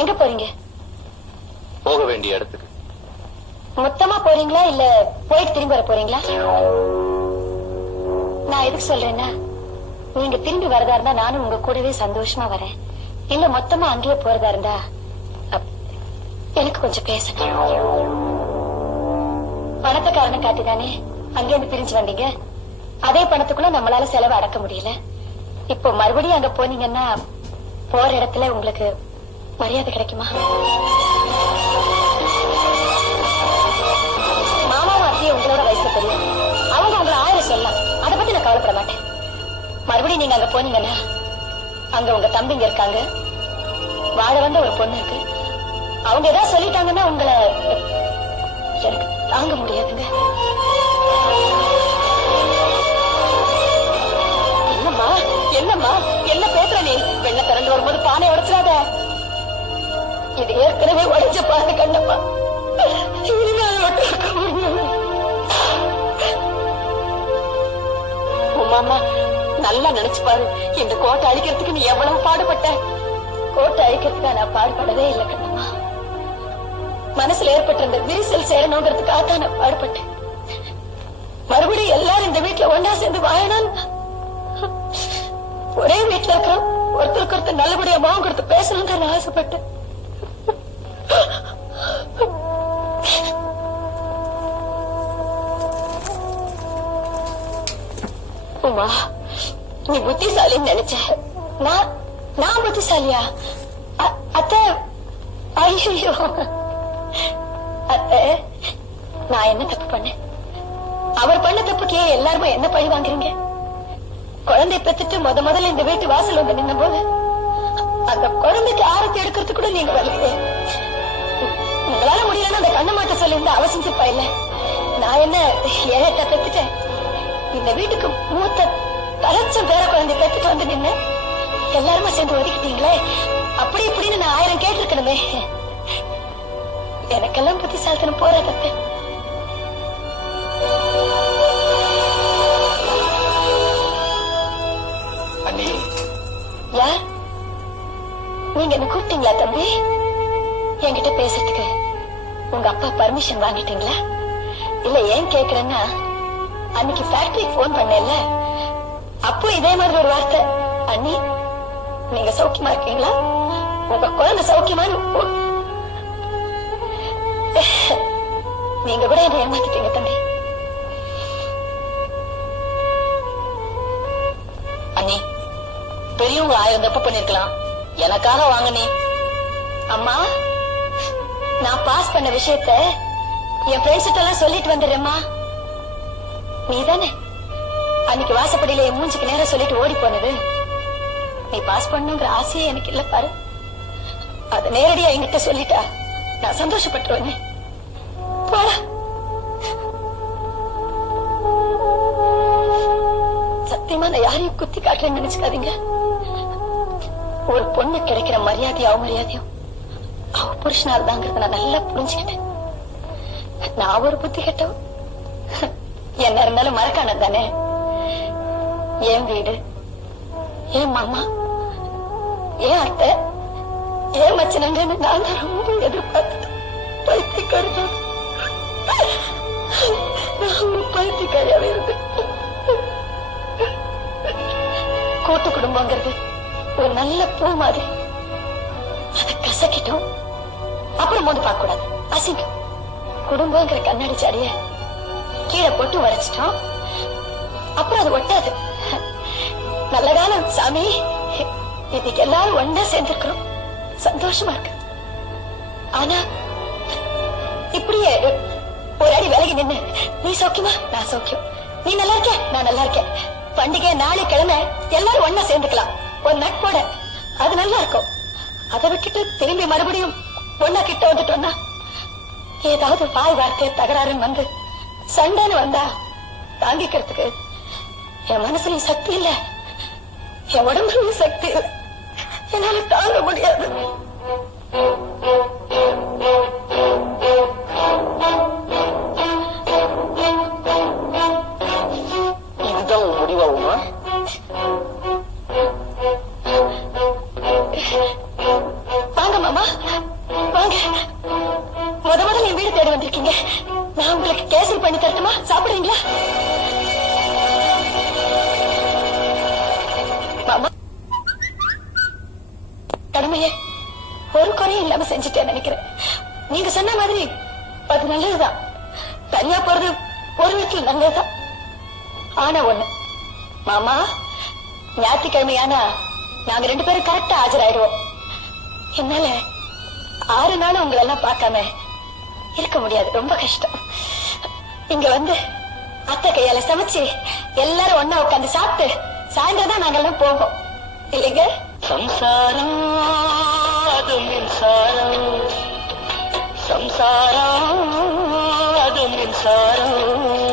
எங்க போறீங்க? போக வேண்டிய இடத்துக்கு. மொத்தமா போறீங்களா இல்ல போயிட்டு திரும்பி வர போறீங்களா? நான் எதுக்கு சொல்றேன்னா, நீங்க திரும்பி வரதா இருந்தா நானும் உங்க கூடவே சந்தோஷமா வரேன். இல்ல மொத்தமா அங்கேயே போறதா இருந்தா எனக்கு கொஞ்சம் பேசணும். பணத்தை காரணம் காட்டிதானே அங்கிருந்து பிரிஞ்சு வந்தீங்க. அதே பணத்துக்குள்ள நம்மளால செலவு அடக்க முடியல. இப்போ மறுபடியும் அங்க போனீங்கன்னா போற இடத்துல உங்களுக்கு மரியாதை கிடைக்குமா? மாமாவும் அத்தையும் உங்களோட வயசுல தெரியும். அவங்க உங்களை 1000 சொல்லலாம். அதை பத்தி நான் கவலைப்பட மாட்டேன். மறுபடியும் நீங்க அங்க போனீங்கன்னா அங்க உங்க தம்பிங்க இருக்காங்க, வாழ வந்த ஒரு பொண்ணு இருக்கு. அவங்க ஏதாவது சொல்லிட்டாங்கன்னா உங்களை எனக்கு தாங்க முடியாதுங்க. என்னம்மா என்னம்மா என்ன பேசுற நீ? வெள்ள திறந்து வரும்போது பானை உடைச்சிடாத. இது ஏற்கனவே உடைச்ச பானை கண்ணம்மா. உமாமா நல்லா நினைச்சு பாரு, இந்த கோட்டை அழிக்கிறதுக்கு நீ எவ்வளவு பாடுபட்ட. கோட்டை அழிக்கிறதுக்கு நான் பாடுபடவே இல்லை கண்ணம்மா. மனசுல ஏற்பட்ட விரிசல் சேரணுங்கிறதுக்காக தான் நான் பாடுபட்டேன். மறுபடியும் எல்லாரும் இந்த வீட்டுல ஒன்னா சேர்ந்து வாழணும். ஒரே வீட்டுல இருக்கிறோம், ஒருத்தருக்கு ஒருத்தர் நல்லபடியா மாவும் கொடுத்து பேசணுங்க நான் ஆசைப்பட்டேன். உமா நீ புத்திசாலின்னு நினைச்ச. நான் புத்திசாலியா? அத்தை ஐயோ அத்தை, நான் என்ன தப்பு பண்ணேன்? அவர் பண்ண தப்புக்கே எல்லாருமே என்ன பழி வாங்குறீங்க? குழந்தை பெத்துட்டு முதல்ல இந்த வீட்டு வாசல் வந்து நின்ன போது அந்த குழந்தைக்கு ஆரத்தி எடுக்கிறதுக்கு கூட நீங்க வரலையே. உங்களால முடியலன்னு அந்த கண்ண மாட்ட சொல்லி இருந்தா அவசியப்பா இல்ல. நான் என்ன ஏழத்தை பெத்துட்டேன்? இந்த வீட்டுக்கு மூத்த தலைச்சம் பேர குழந்தை பெத்துட்டு வந்து நின்னு எல்லாருமே சேர்ந்து ஒதுக்கிட்டீங்களே. அப்படி இப்படின்னு நான் 1000 கேட்டிருக்கணுமே. எனக்கெல்லாம் புத்திசாலித்தனம் போராட்டத்தை. அண்ணி யார் நீங்க? என்ன கூப்பிட்டீங்களா தம்பி? என்கிட்ட பேசுறதுக்கு உங்க அப்பா பர்மிஷன் வாங்கிட்டீங்களா? இல்ல ஏன் கேக்குறேன்னா, அன்னைக்கு ஃபேக்டரிக்கு போன் பண்ணல, அப்போ இதே மாதிரி ஒரு வார்த்தை, அண்ணி நீங்க சௌக்கியமா இருக்கீங்களா, உங்க குழந்தை சௌக்கியமானு. நீங்க கூட என்ன ஏமாத்திட்டீங்க தம்பி. அண்ணி பெரியவங்க 1000 தப்பு பண்ணிருக்கலாம், எனக்காக வாங்க நீ. அம்மா நான் பாஸ் பண்ண விஷயத்த என் ஃப்ரெண்ட்ஸ் கிட்ட எல்லாம் சொல்லிட்டு வந்துடுறேம்மா. நீதானே அன்னைக்கு வாசப்படியில என் மூஞ்சுக்கு நேரம் சொல்லிட்டு ஓடி போனது? நீ பாஸ் பண்ணுங்கிற ஆசையே எனக்கு இல்ல பாரு. அத நேரடியா என்கிட்ட சொல்லிட்டா நான் சந்தோஷப்பட்டுருவேன். போடா. சத்தியமா நான் யாரையும் குத்தி காட்டுறேன்னு நினைச்சுக்காதீங்க. ஒரு பொண்ணு கிடைக்கிற மரியாதையும் அவமரியாதையும் அவ புருஷனால் தாங்கிறத நான் நல்லா புரிஞ்சுக்கிட்டேன். நான் ஒரு புத்தி கெட்டவன். என்ன இருந்தாலும் மறக்கானது தானே. என் வீடு, என் மாமா, என் அத்தை, என் மச்சனங்கன்னு நான் ரொம்ப எதிர்பார்த்தேன். பைத்தியக்காரி பைத்தியக்காரியாவே இருந்து. கூட்டு குடும்பங்கிறது ஒரு நல்ல பூ மாதிரி. அதை கசக்கிட்டோம், அப்புறம் போது பார்க்க கூடாது, அசிங்கம். குடும்பங்கிற கண்ணாடி சாடிய கீழே போட்டு வரைச்சிட்டோம், அப்புறம் அது ஒட்டாது. நல்ல காலம் சாமி, இன்னைக்கு எல்லாரும் ஒன்னா சேர்ந்திருக்கிறோம், சந்தோஷமா இருக்கு. ஆனா இப்படியே ஒரு அடி விலகி நின்னு, நீ சௌக்கியமா நான் சௌக்கியம், நீ நல்லா இருக்க நான் நல்லா இருக்கேன், பண்டிகை நாளை கிழமை எல்லாரும் ஒன்னா சேர்ந்துக்கலாம் ஒரு நட்போட, அது நல்லா இருக்கும். அதை விட்டுட்டு திரும்பி மறுபடியும் ஒன்னா கிட்ட வந்துட்டோம்னா ஏதாவது வாய் வார்த்தை தகராறுன்னு வந்து சண்டைன்னு வந்தா தாங்கிக்கிறதுக்கு என் மனசுலயும் சக்தி இல்ல, என் உடம்புலயும் சக்தி இல்ல. என்னால தாங்க முடியாது. இதுதான் உன் முடிவா உமா? வாங்கம்மா மாமா வாங்க. முதல்ல என் வீடு தேடி வந்திருக்கீங்க. நான் உங்களுக்கு கேசரி பண்ணி தரட்டுமா? சாப்பிடுறீங்களா? மாமா கடமையே ஒரு குறையும் இல்லாம செஞ்சுட்டேன் நினைக்கிறேன். நீங்க சொன்ன மாதிரி அது நல்லதுதான். தனியா போறது ஒரு விதத்துல நல்லதுதான். ஆனா ஒண்ணு மாமா, ஞாயிற்றுக்கிழமையானா நாங்க 2 பேரும் கரெக்டா ஆஜராயிடுவோம். என்னால 6 நாளும் உங்களை எல்லாம் பார்க்காம இருக்க முடியாது. ரொம்ப கஷ்டம். இங்க வந்து அத்தை கையால சமைச்சு எல்லாரும் ஒன்னா உட்காந்து சாப்பிட்டு சாயந்தரம் தான் நாங்கெல்லாம் போவோம் இல்லைங்க? சம்சாரம் அது மின்சாரம், சம்சாரம் அது மின்சாரம்.